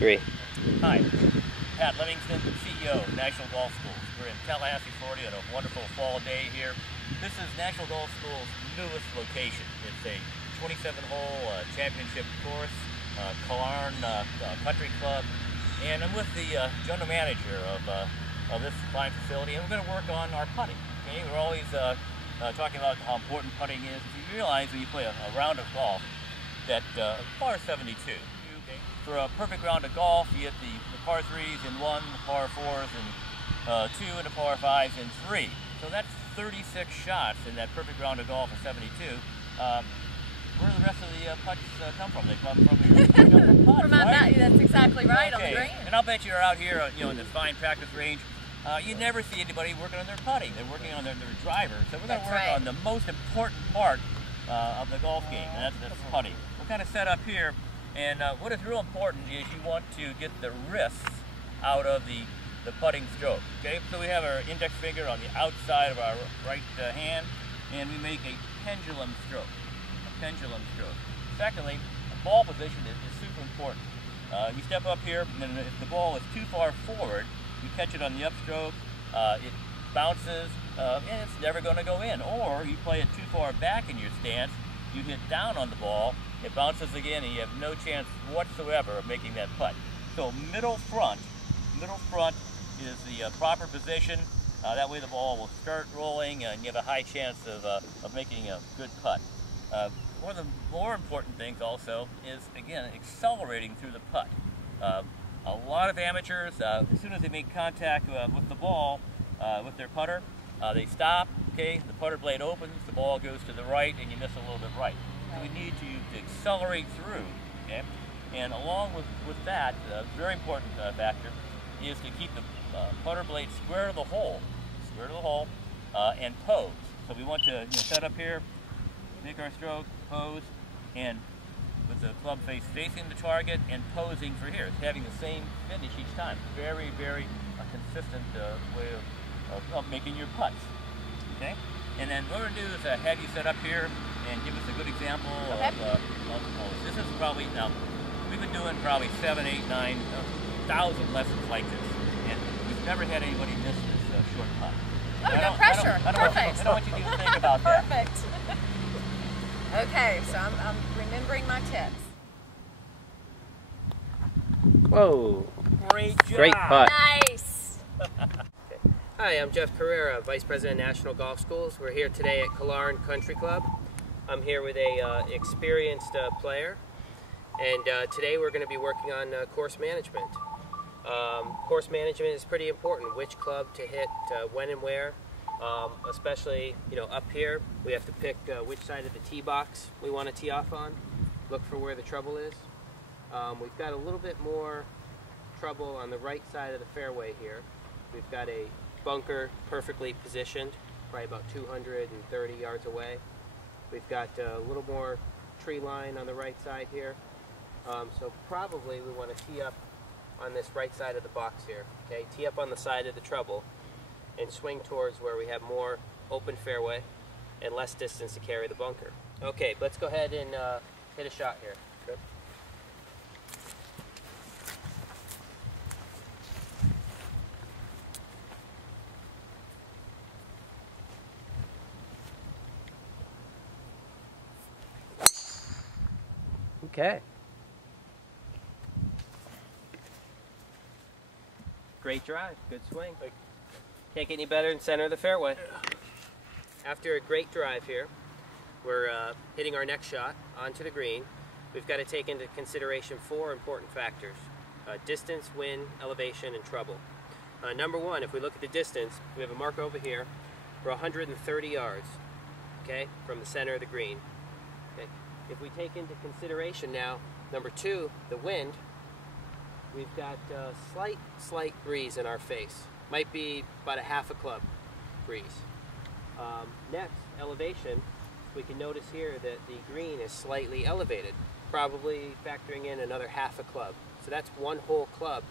3. Hi, Pat Livingston, CEO of National Golf Schools. We're in Tallahassee, Florida on a wonderful fall day here. This is National Golf Schools' newest location. It's a 27-hole championship course, Killearn Country Club, and I'm with the general manager of this fine facility, and we're going to work on our putting. Okay, we're always talking about how important putting is. If you realize when you play a round of golf that par 72. For a perfect round of golf, you get the par 3s in 1, the par 4s in 2, and the par 5s in 3. So that's 36 shots in that perfect round of golf of 72. Where do the rest of the putts come from? They come from the putts, from right? That's exactly right, okay. On the green. And I'll bet you're out here, in this fine practice range. You never see anybody working on their putting. They're working on their driver. So we're going to work on the most important part of the golf game, and that's putting. We're kind of set up here. And what is real important is you want to get the wrists out of the putting stroke. Okay, so we have our index finger on the outside of our right hand, and we make a pendulum stroke. A pendulum stroke. Secondly, ball position is super important. You step up here, and if the ball is too far forward, you catch it on the upstroke, it bounces, and it's never going to go in. Or you play it too far back in your stance, you hit down on the ball, it bounces again, and you have no chance whatsoever of making that putt. So middle front is the proper position. That way the ball will start rolling, and you have a high chance of making a good putt. One of the more important things also is, again, accelerating through the putt. A lot of amateurs, as soon as they make contact with the ball, with their putter, they stop, okay, the putter blade opens, the ball goes to the right, and you miss a little bit right. So we need to accelerate through, okay? And along with that, a very important factor is to keep the putter blade square to the hole, and pose. So we want to set up here, make our stroke, pose, and with the club face facing the target and posing for here. It's having the same finish each time. Very, very consistent way of making your putts, okay? And then what we're going to do is have you set up here and give us a good example of pose. This is probably, now, we've been doing probably 7, 8, 9,000 lessons like this, and we've never had anybody miss this short putt. Oh, no pressure. Perfect. I don't want you to even think about that. Perfect. Okay, so I'm remembering my tips. Whoa. Great job. Great putt. Nice. Hi, I'm Jeff Carreira, Vice President of National Golf Schools. We're here today at Killearn Country Club. I'm here with a experienced player, and today we're going to be working on course management. Course management is pretty important, which club to hit, when and where. Especially, up here, we have to pick which side of the tee box we want to tee off on. Look for where the trouble is. We've got a little bit more trouble on the right side of the fairway here. We've got a bunker perfectly positioned, probably about 230 yards away. We've got a little more tree line on the right side here. So probably we want to tee up on this right side of the box here. Okay, tee up on the side of the trouble and swing towards where we have more open fairway and less distance to carry the bunker. Okay, let's go ahead and hit a shot here. Good. Okay. Great drive, good swing. Can't get any better than center of the fairway. After a great drive here, we're hitting our next shot onto the green. We've got to take into consideration 4 important factors: distance, wind, elevation, and trouble. Number 1, if we look at the distance, we have a marker over here. We're 130 yards, okay, from the center of the green. Okay. If we take into consideration now, number 2, the wind, we've got a slight breeze in our face. Might be about a half a club breeze. Next, elevation. We can notice here that the green is slightly elevated, probably factoring in another half a club. So that's 1 whole club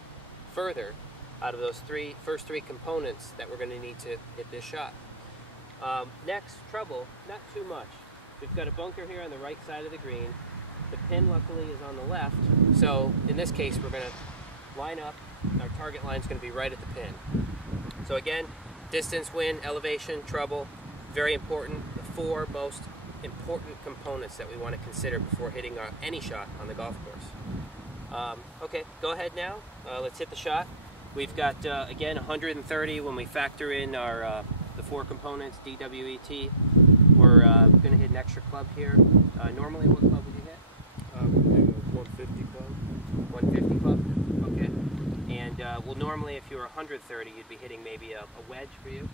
further out of those first three components that we're going to need to hit this shot. Next, trouble, not too much. We've got a bunker here on the right side of the green. The pin luckily is on the left, so in this case we're going to line up. Our target line is going to be right at the pin. So again, distance, wind, elevation, trouble, very important. The 4 most important components that we want to consider before hitting any shot on the golf course. Okay, go ahead now. Let's hit the shot. We've got, again, 130 when we factor in our the 4 components, DWET. We're going to hit an extra club here. Normally, what club would you hit? 150 club. 150 club? Okay. And well, normally if you were 130, you'd be hitting maybe a wedge for you.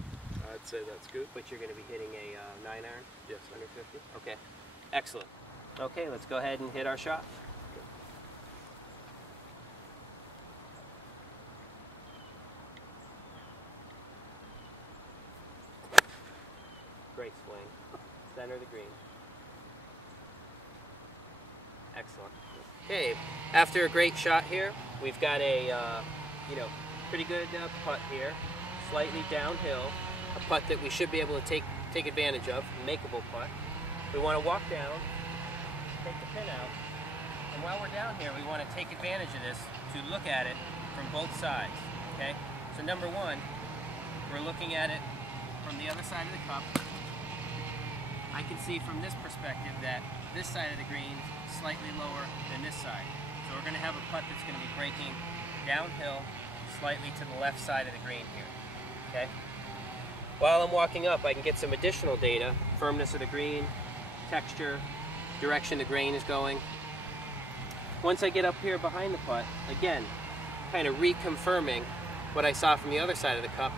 I'd say that's good. But you're going to be hitting a 9-iron? Yes. 150? Okay. Excellent. Okay, let's go ahead and hit our shot. Great swing. Center of the green. Excellent. Okay, after a great shot here, we've got a pretty good putt here, slightly downhill, a putt that we should be able to take advantage of, makeable putt. We want to walk down, take the pin out, and while we're down here, we want to take advantage of this to look at it from both sides. Okay, so number 1, we're looking at it from the other side of the cup. I can see from this perspective that this side of the green is slightly lower than this side. So we're going to have a putt that's going to be breaking downhill slightly to the left side of the green here. Okay? While I'm walking up, I can get some additional data: firmness of the green, texture, direction the grain is going. Once I get up here behind the putt, again, kind of reconfirming what I saw from the other side of the cup,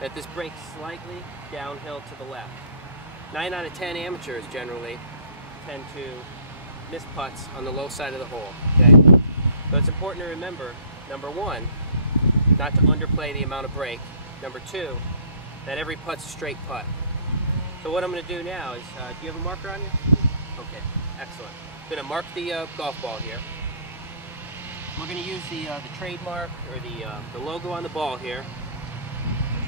that this breaks slightly downhill to the left. 9 out of 10 amateurs generally tend to miss putts on the low side of the hole. Okay? So it's important to remember, number 1, not to underplay the amount of break. Number 2, that every putt's a straight putt. So what I'm going to do now is, do you have a marker on you? Okay, excellent. I'm going to mark the golf ball here. We're going to use the trademark, or the logo on the ball here.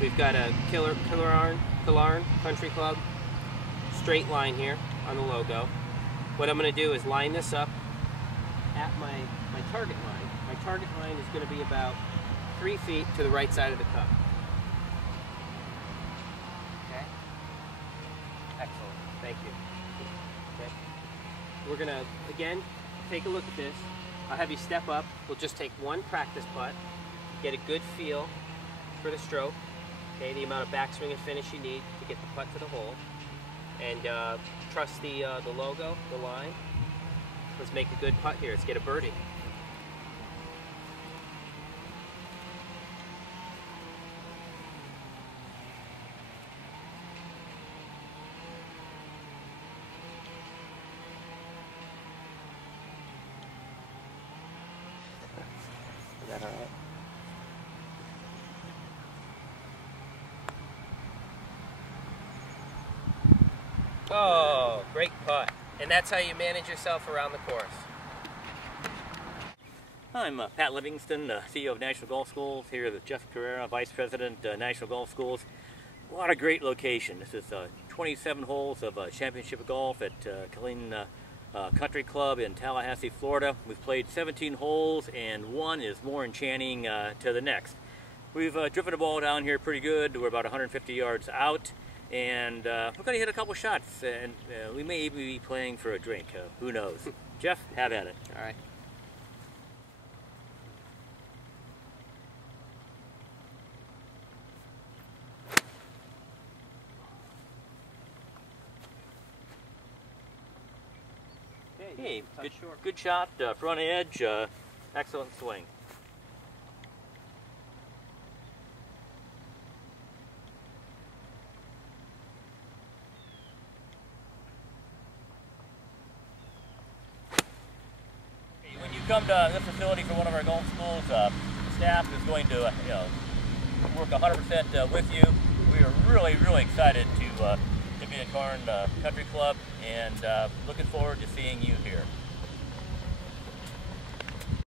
We've got a Killearn Country Club straight line here on the logo. What I'm going to do is line this up at my target line. My target line is going to be about 3 feet to the right side of the cup. Okay? Excellent. Thank you. Okay. We're going to, again, take a look at this. I'll have you step up. We'll just take 1 practice putt, get a good feel for the stroke, okay, the amount of backswing and finish you need to get the putt to the hole, and trust the logo, the line. Let's make a good putt here. Let's get a birdie. Is that all right? Oh, great putt. And that's how you manage yourself around the course. I'm Pat Livingston, CEO of National Golf Schools, here with Jeff Carreira, Vice President, National Golf Schools. What a great location. This is 27 holes of championship of golf at Killearn Country Club in Tallahassee, Florida. We've played 17 holes, and one is more enchanting to the next. We've driven the ball down here pretty good. We're about 150 yards out, and we're going to hit a couple shots, and we may even be playing for a drink. Who knows? Jeff, have at it. All right. Hey, good shot, front edge, excellent swing. When you come to this facility for one of our golf schools, the staff is going to work 100% with you. We are really, really excited to be at Killearn Country Club, and looking forward to seeing you here.